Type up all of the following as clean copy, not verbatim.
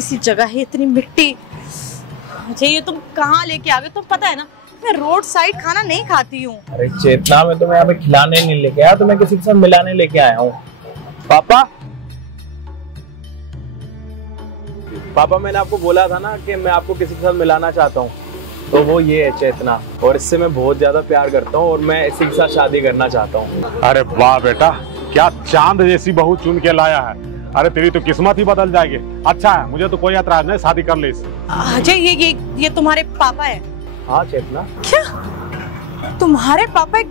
ऐसी सी जगह है, इतनी मिट्टी। मुझे ये तुम कहाँ लेके आ गए? तुम पता है ना मैं रोड साइड खाना नहीं खाती हूँ। अरे चेतना, मैं तुम्हें यहाँ पे खिलाने नहीं लेके आया, तो मैं किसी के साथ मिलाने लेके आया हूँ। पापा पापा, मैंने आपको बोला था ना कि मैं आपको किसी के साथ मिलाना चाहता हूँ, तो वो ये है चेतना, और इससे मैं बहुत ज्यादा प्यार करता हूँ और मैं इसी के साथ शादी करना चाहता हूँ। अरे वाह बेटा, क्या चांद जैसी बहू चुन के लाया है। अरे तेरी तो किस्मत ही बदल जाएगी। अच्छा है, मुझे तो कोई एतराज नहीं, शादी कर ले इससे। अजय, ये तुम्हारे पापा है? हाँ चेतना। क्या तुम्हारे पापा एक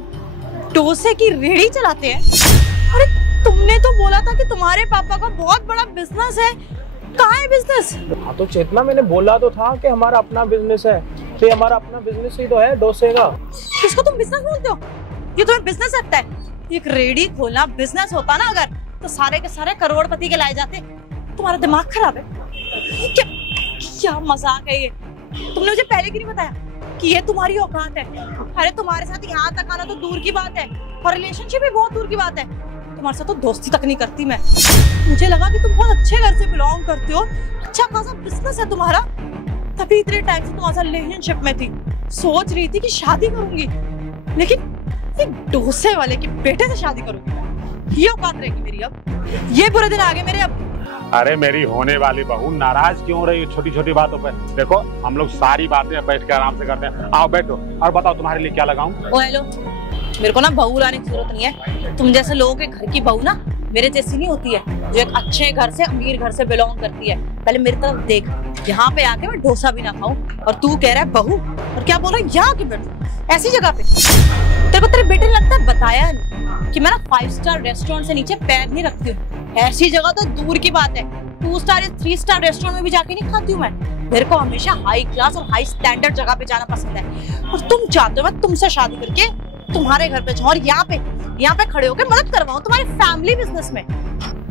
डोसे की रेहड़ी चलाते हैं? अरे तुमने तो बोला था कि तुम्हारे पापा का बहुत बड़ा बिजनेस है। कहाँ है बिजनेस? हाँ तो चेतना, मैंने बोला तो था कि हमारा अपना बिजनेस है, तो हमारा अपना बिजनेस ही तो है डोसे का। किसको तुम बिजनेस बोलते हो? ये तुम्हें बिजनेस लगता है? एक रेहड़ी खोलना बिजनेस होता ना अगर, तो सारे के सारे करोड़पति के लाए जाते। तुम्हारा दिमाग खराब है क्या मजाक है ये? तुमने मुझे पहले क्यों नहीं बताया कि ये तुम्हारी औकात है? अरे तुम्हारे साथ यहाँ तक आना तो दूर की बात है, और रिलेशनशिप भी बहुत दूर की बात है। तुम्हारे साथ तो दोस्ती तक नहीं करती मैं। मुझे लगा कि तुम बहुत अच्छे घर से बिलोंग करते हो, अच्छा खासा बिजनेस है तुम्हारा, तभी इतने टाइम से तुम्हारे साथ रिलेशनशिप में थी। सोच रही थी कि शादी करूंगी, लेकिन एक डोसे वाले के बेटे से शादी करूंगी, ये औकात रहेगी मेरी। अब ये बुरे दिन आ गए मेरे अब। अरे मेरी होने वाली बहू, नाराज क्यों रही हो छोटी छोटी बातों पे? देखो हम लोग सारी बातें बैठ के आराम से करते हैं। आओ बैठो और बताओ तुम्हारे लिए क्या लगाऊं? ओ हेलो, मेरे को ना बहू लाने की जरूरत नहीं है। तुम जैसे लोगों के घर की बहू ना मेरे जैसी नहीं होती है, जो एक अच्छे घर से अमीर घर से बिलोंग करती है। पहले मेरी तरफ देख, यहाँ पे आके मैं डोसा भी ना खाऊं और तू कह रहा है बहू, और क्या बोल रहा है यहाँ के बैठो ऐसी जगह पे? तेरे को तेरे बेटे ने लगता है बताया नहीं कि मैं ना 5 स्टार रेस्टोरेंट से नीचे पैर नहीं रखती हूँ। ऐसी जगह तो दूर की बात है, 2 स्टार या 3 स्टार रेस्टोरेंट में भी जाके नहीं खाती हूँ मैं। मेरे को हमेशा हाई क्लास और हाई स्टैंडर्ड जगह पे जाना पसंद है, और तुम चाहते हो मैं तुमसे शादी करके तुम्हारे घर पे जाऊं और यहाँ पे खड़े होकर मदद करवाऊं तुम्हारे फैमिली बिजनेस में।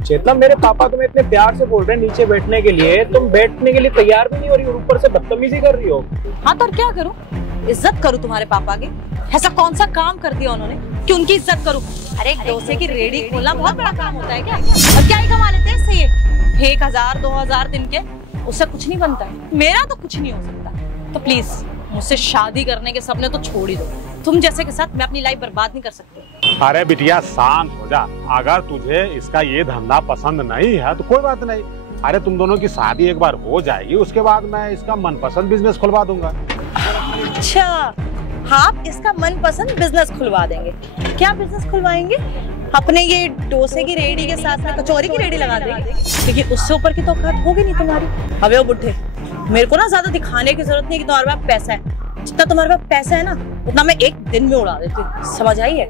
चेतना, मेरे पापा तुम्हें इतने प्यार से बोल रहे हैं नीचे बैठने के लिए, तुम बैठने के लिए तैयार भी नहीं हो रही और ऊपर से बदतमीजी कर रही हो। हाँ तो और क्या करूं? इज्जत करूं तुम्हारे पापा की? ऐसा कौन सा काम कर दिया उन्होंने कि उनकी इज्जत करूं? अरे एक डोसे की रेहड़ी खोलना बहुत बड़ा काम होता है क्या? और क्या ही कमा लेते हैं इससे? ये 1000 2000 दिन के, उससे कुछ नहीं बनता है। मेरा तो कुछ नहीं हो सकता, तो प्लीज मुझसे शादी करने के सपने तो छोड़ ही दो। तुम जैसे के साथ मैं अपनी लाइफ बर्बाद नहीं कर सकती। अरे बिटिया शांत हो जा। अगर तुझे इसका ये धंधा पसंद नहीं है तो कोई बात नहीं। अरे तुम दोनों की शादी एक बार हो जाएगी, उसके बाद मैं इसका मनपसंद बिजनेस खुलवा दूंगा। अच्छा, आप इसका मनपसंद बिजनेस खुलवा देंगे? क्या बिजनेस खुलवाएंगे? अपने ये डोसे की रेहड़ी के साथ में कचौरी की रेहड़ी लगा देंगे, क्योंकि उससे ऊपर की तो औकात होगी नहीं तुम्हारी। अबे ओ बुड्ढे, मेरे को ना ज्यादा दिखाने की जरूरत नहीं कि तुम्हारे पास पैसा है। जितना तुम्हारे पास पैसा है ना, उतना मैं एक दिन में उड़ा देती हूँ, समझ आई है?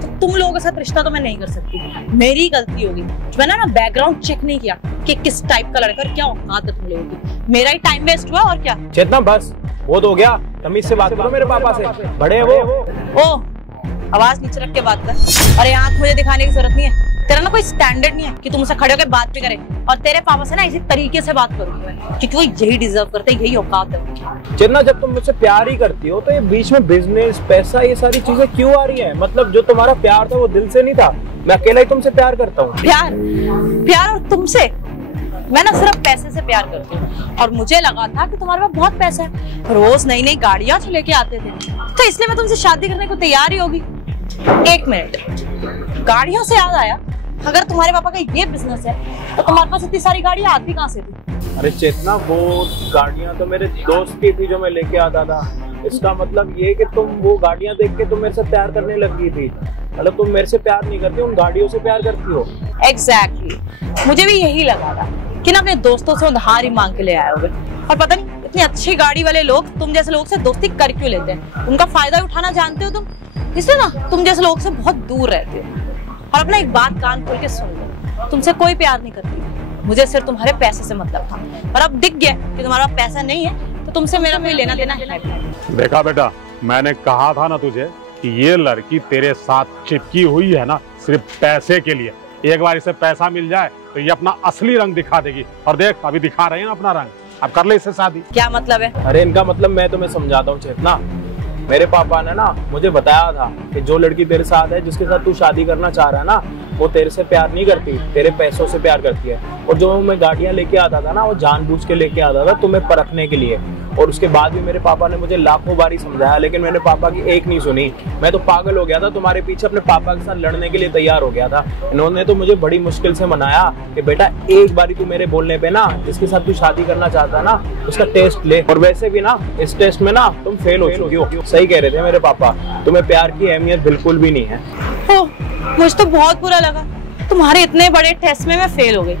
तो तुम लोगों के साथ रिश्ता तो मैं नहीं कर सकती, मेरी गलती होगी। मैंने ना बैकग्राउंड चेक नहीं किया कि किस टाइप का लड़का और क्या औकात है तुम लोगों की। मेरा ही टाइम वेस्ट हुआ और क्या। चेतना बस बहुत हो गया, तमीज से बात करो मेरे पापा से, बड़े हैं वो। ओ, आवाज नीचे रख के बात कर। अरे आंख मुझे दिखाने की जरूरत नहीं है। तेरा ना कोई स्टैंडर्ड नहीं है कि तुम उसे खड़े होकर बात भी करे, और तेरे पापा से ना इसी तरीके से बात करूंगी मैं, क्योंकि वो यही डिजर्व करते हैं, यही औकात है। चेतना, जब तुम मुझसे प्यार ही करती हो तो ये बीच में बिजनेस, पैसा, ये सारी चीजें क्यों आ रही हैं? मतलब जो तुम्हारा प्यार था वो दिल से नहीं था, मैं अकेला ही तुमसे प्यार करता हूँ। प्यार और तुमसे? मैं ना सिर्फ पैसे से प्यार करती हूँ, और मुझे लगा था कि तुम्हारे पास बहुत पैसा है, रोज नई नई गाड़ियां लेके आते थे, तो इसलिए मैं तुमसे शादी करने को तैयार ही होगी। एक मिनट, गाड़ियों से याद आया, अगर तुम्हारे पापा का ये बिजनेस है तो तुम्हारे पास इतनी सारी गाड़ियां आती कहाँ से थी? अरे चेतना, वो गाड़ियां तो मेरे दोस्त की थी जो मैं लेके आता था। इसका मतलब ये कि तुम वो गाड़ियां देख के तुम मेरे से प्यार करने लगी थी। मतलब तुम मेरे से प्यार नहीं करती, उन गाड़ियों से प्यार करती हो। एग्जैक्टली, मुझे भी यही लगा था कि ना अपने दोस्तों से उधार ही मांग के ले आए होगे, और पता नहीं इतनी अच्छी गाड़ी वाले लोग तुम जैसे लोग से दोस्ती कर क्यों लेते हैं। उनका फायदा उठाना जानते हो तुम, इसलिए ना तुम जैसे लोग से बहुत दूर रहते हो। और अपना एक बात कान खोल के सुन लो, तुमसे कोई प्यार नहीं करती, मुझे सिर्फ तुम्हारे पैसे से मतलब था, और अब दिख गया कि तुम्हारा पैसा नहीं है तो तुमसे मेरा कोई लेना देना है। देखा बेटा, मैंने कहा था ना तुझे कि ये लड़की तेरे साथ चिपकी हुई है ना सिर्फ पैसे के लिए। एक बार इसे पैसा मिल जाए तो ये अपना असली रंग दिखा देगी, और देख अभी दिखा रहे हैं ना अपना रंग। अब कर ले इससे शादी। क्या मतलब है? अरे इनका मतलब मैं तुम्हें समझाता हूँ चेतना। मेरे पापा ने ना मुझे बताया था कि जो लड़की तेरे साथ है, जिसके साथ तू शादी करना चाह रहा है ना, वो तेरे से प्यार नहीं करती, तेरे पैसों से प्यार करती है। और जो मैं गाड़ियां लेके आता था ना, वो जानबूझ के लेके आता था तुम्हें परखने के लिए। और उसके बाद भी मेरे पापा ने मुझे लाखों बारी समझाया, लेकिन मैंने पापा की एक नहीं सुनी। मैं तो पागल हो गया था तुम्हारे पीछे, अपने पापा के साथ लड़ने के लिए तैयार हो गया था। इन्होंने तो मुझे बड़ी मुश्किल से मनाया कि बेटा एक बारी तू मेरे बोलने पे ना, जिसके साथ तू शादी करना चाहता है ना, उसका टेस्ट ले। और वैसे भी ना इस टेस्ट में ना तुम फेल हो चुकी हो। सही कह रहे थे मेरे पापा, तुम्हें प्यार की अहमियत बिल्कुल भी नहीं है। मुझे तो बहुत बुरा लगा, तुम्हारे इतने बड़े टेस्ट में मैं फेल हो गई।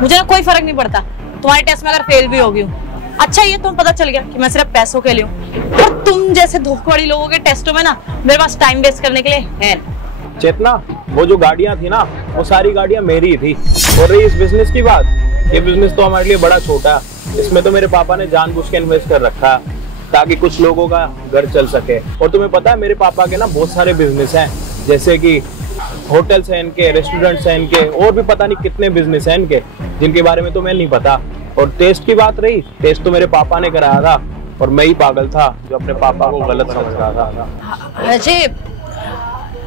मुझे ना कोई फर्क नहीं पड़ता तुम्हारे टेस्ट में अगर फेल भी हो गई हूँ। अच्छा ये तुम्हें पता चल गया कि मैं सिर्फ पैसों के लिए हूँ, और तुम जैसे धोखेबाजी लोगों के टेस्टों में ना मेरे पास टाइम वेस्ट करने के लिए है। चेतना, वो जो गाड़ियां थी ना, वो सारी गाड़ियां मेरी ही थी। और रही इस बिजनेस की बात, ये बिजनेस तो हमारे लिए बड़ा छोटा है। इसमें तो मेरे पापा ने जानबूझ के इन्वेस्ट कर रखा है ताकि कुछ लोगों का घर चल सके। और तुम्हें पता है मेरे पापा के ना बहुत सारे बिजनेस हैं, जैसे कि होटल्स हैं इनके, रेस्टोरेंट्स हैं इनके, और भी पता नहीं कितने बिजनेस हैं इनके जिनके बारे में तो मैं नहीं पता। और टेस्ट की बात रही, टेस्ट तो मेरे पापा ने कराया था, और मैं ही पागल था जो अपने पापा को गलत समझ रहा था। अजय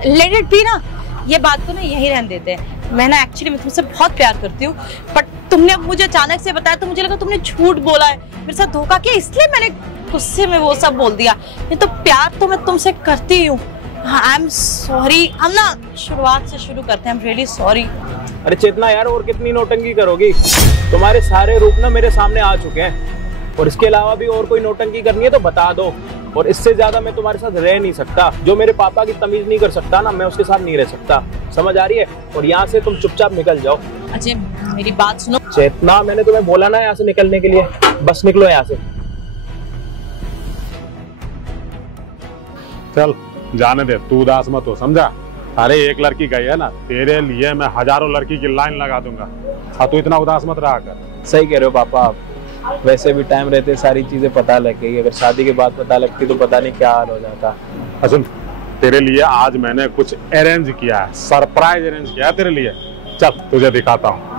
लेट इट बी ना, ये बात को ना यही रहने देते हैं। मैं ना एक्चुअली मैं तुमसे बहुत प्यार करती हूँ, बट तुमने अब मुझे अचानक से बताया तो मुझे लगा तुमने झूठ बोला है, मेरे साथ धोखा किया, इसलिए मैंने गुस्से में वो सब बोल दिया। ये तो प्यार तो मैं तुमसे करती हूँ। I am sorry. हम ना शुरुआत से शुरू करते हैं। I am really sorry. अरे चेतना यार, और कितनी नौटंकी करोगी? तुम्हारे सारे रूप ना मेरे सामने आ चुके हैं, और इसके अलावा भी और कोई नौटंकी करनी है तो बता दो। और इससे ज्यादा मैं तुम्हारे साथ रह नहीं सकता। जो मेरे पापा की तमीज नहीं कर सकता ना, मैं उसके साथ नहीं रह सकता। समझ आ रही है? और यहाँ से तुम चुपचाप निकल जाओ। अजय मेरी बात सुनो। चेतना, मैंने तुम्हें बोला ना यहाँ से निकलने के लिए, बस निकलो यहाँ से। चल जाने दे, तू उदास मत हो, समझा? अरे एक लड़की गई है ना, तेरे लिए मैं हजारों लड़की की लाइन लगा दूंगा। हाँ, तू इतना उदास मत रहा कर। सही कह रहे हो पापा आप। वैसे भी टाइम रहते सारी चीजें पता लग गई, अगर शादी के बाद पता लगती तो पता नहीं क्या हाल हो जाता। सुन, तेरे लिए आज मैंने कुछ अरेंज किया है, सरप्राइज अरेंज किया है तेरे लिए। चल तुझे दिखाता हूँ।